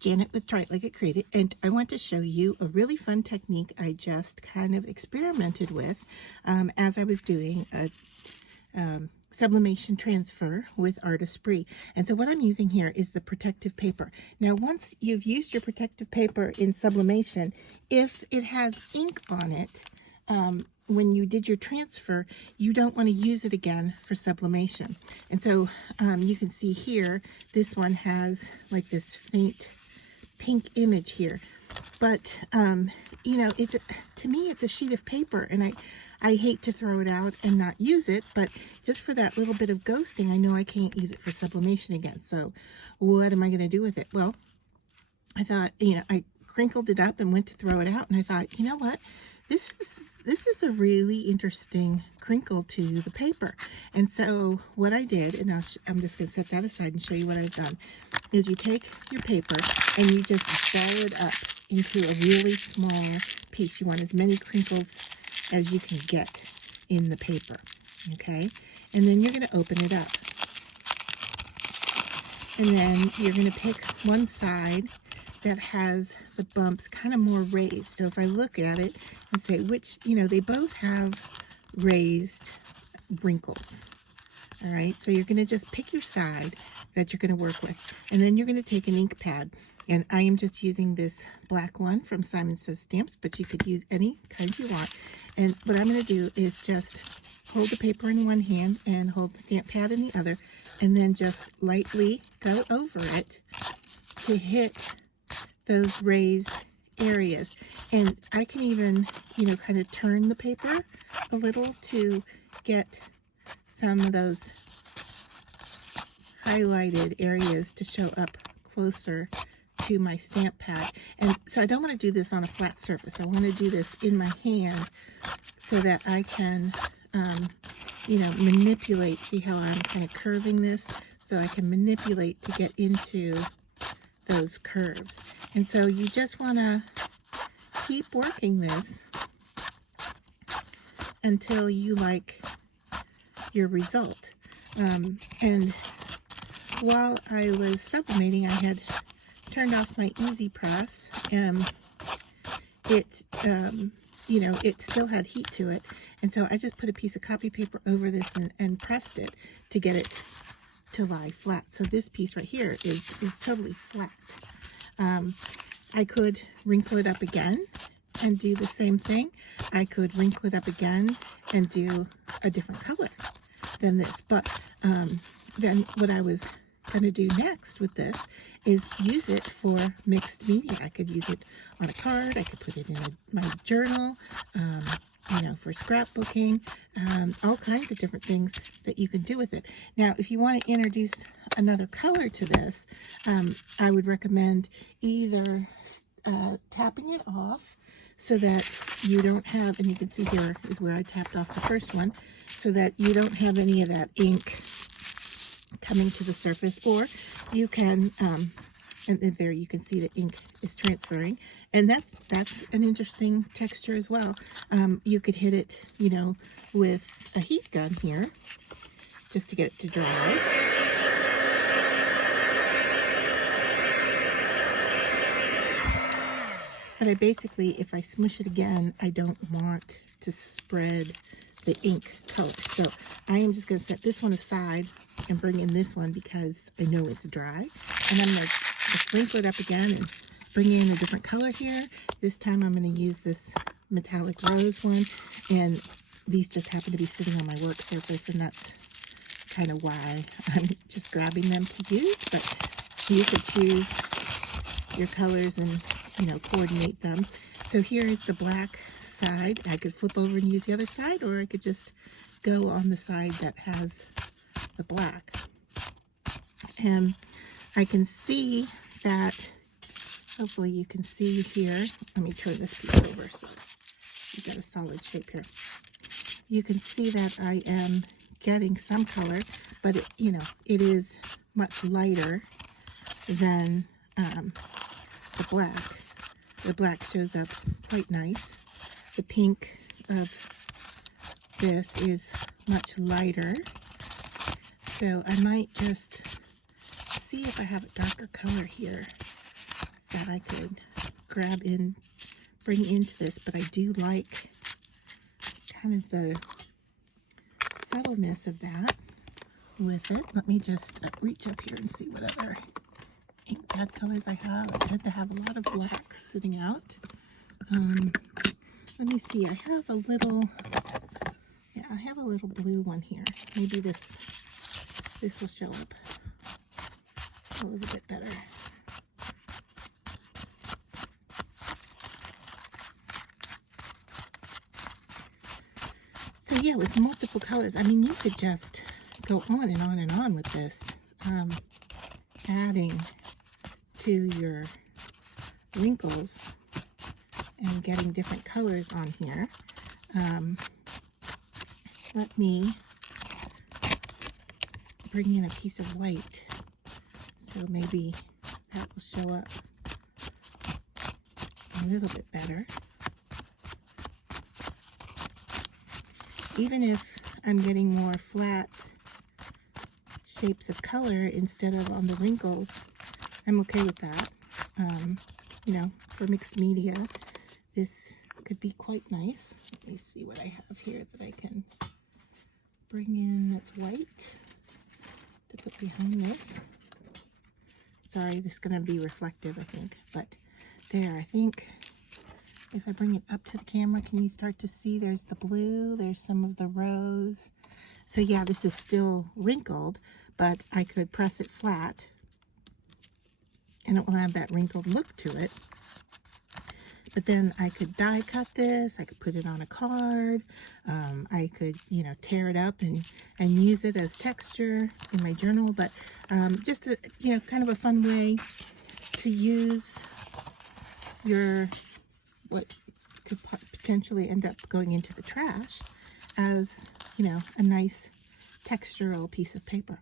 Janet with Try It Like It Created, and I want to show you a really fun technique I just kind of experimented with as I was doing a sublimation transfer with Artesprix. And so what I'm using here is the protective paper. Now once you've used your protective paper in sublimation, if it has ink on it, when you did your transfer, you don't want to use it again for sublimation. And so you can see here, this one has like this faint pink image here. But, you know, to me, it's a sheet of paper, and I hate to throw it out and not use it, but just for that little bit of ghosting, I know I can't use it for sublimation again. So what am I going to do with it? Well, I thought, you know, I crinkled it up and went to throw it out, and I thought, you know what? This is a really interesting crinkle to the paper. And so what I did, and I'm just going to set that aside and show you what I've done, is you take your paper and you just ball it up into a really small piece. You want as many crinkles as you can get in the paper, okay? And then you're going to open it up. And then you're going to pick one side that has the bumps kind of more raised. So if I look at it and say which, you know, they both have raised wrinkles. All right, so you're going to just pick your side that you're going to work with. And then you're going to take an ink pad. And I am just using this black one from Simon Says Stamps, but you could use any kind you want. And what I'm going to do is just hold the paper in one hand and hold the stamp pad in the other, and then just lightly go over it to hit those raised areas. And I can even, you know, kind of turn the paper a little to get some of those highlighted areas to show up closer to my stamp pad. And so I don't want to do this on a flat surface. I want to do this in my hand so that I can, you know, manipulate. See how I'm kind of curving this? So I can manipulate to get into those curves. And so you just want to keep working this until you like your result. And while I was sublimating, I had turned off my easy press. It you know, it still had heat to it, and so I just put a piece of copy paper over this and pressed it to get it to lie flat. So this piece right here is totally flat. I could wrinkle it up again and do the same thing. I could wrinkle it up again and do a different color than this. But then what I was going to do next with this is use it for mixed media. I could use it on a card. I could put it in my journal, you know, for scrapbooking, all kinds of different things that you can do with it. Now, if you want to introduce another color to this, I would recommend either tapping it off so that you don't have, and you can see here is where I tapped off the first one, so that you don't have any of that ink coming to the surface, or you can, and there you can see the ink is transferring, and that's an interesting texture as well. You could hit it, you know, with a heat gun here, just to get it to dry. But I basically, if I smush it again, I don't want to spread the ink color. So I am just going to set this one aside and bring in this one because I know it's dry. And I'm going to sprinkle it up again and bring in a different color here. This time I'm going to use this metallic rose one. And these just happen to be sitting on my work surface, and that's kind of why I'm just grabbing them to use. But you could choose your colors and, you know, coordinate them. So here is the black side. I could flip over and use the other side, or I could just go on the side that has the black. And I can see that, hopefully you can see here. Let me turn this piece over so you get a solid shape here. You can see that I am getting some color, but it, you know, it is much lighter than the black. The black shows up quite nice. The pink of this is much lighter. So I might just see if I have a darker color here. that I could grab in, bring into this, but I do like kind of the subtleness of that with it. Let me just reach up here and see what other ink pad colors I have. I tend to have a lot of black sitting out. Let me see, I have a little, yeah, I have a little blue one here. Maybe this will show up a little bit better. So yeah, with multiple colors, I mean, you could just go on and on and on with this, adding to your wrinkles and getting different colors on here. Let me bring in a piece of white, so maybe that will show up a little bit better. Even if I'm getting more flat shapes of color instead of on the wrinkles, I'm okay with that. You know, for mixed media, this could be quite nice. Let me see what I have here that I can bring in that's white to put behind this. Sorry, this is going to be reflective, I think, but there, I think if I bring it up to the camera, can you start to see there's the blue, there's some of the rose. So yeah, this is still wrinkled, but I could press it flat and it will have that wrinkled look to it. But then I could die cut this, I could put it on a card, I could, you know, tear it up and use it as texture in my journal. But just a, you know, kind of a fun way to use your, what could potentially end up going into the trash as, you know, a nice textural piece of paper.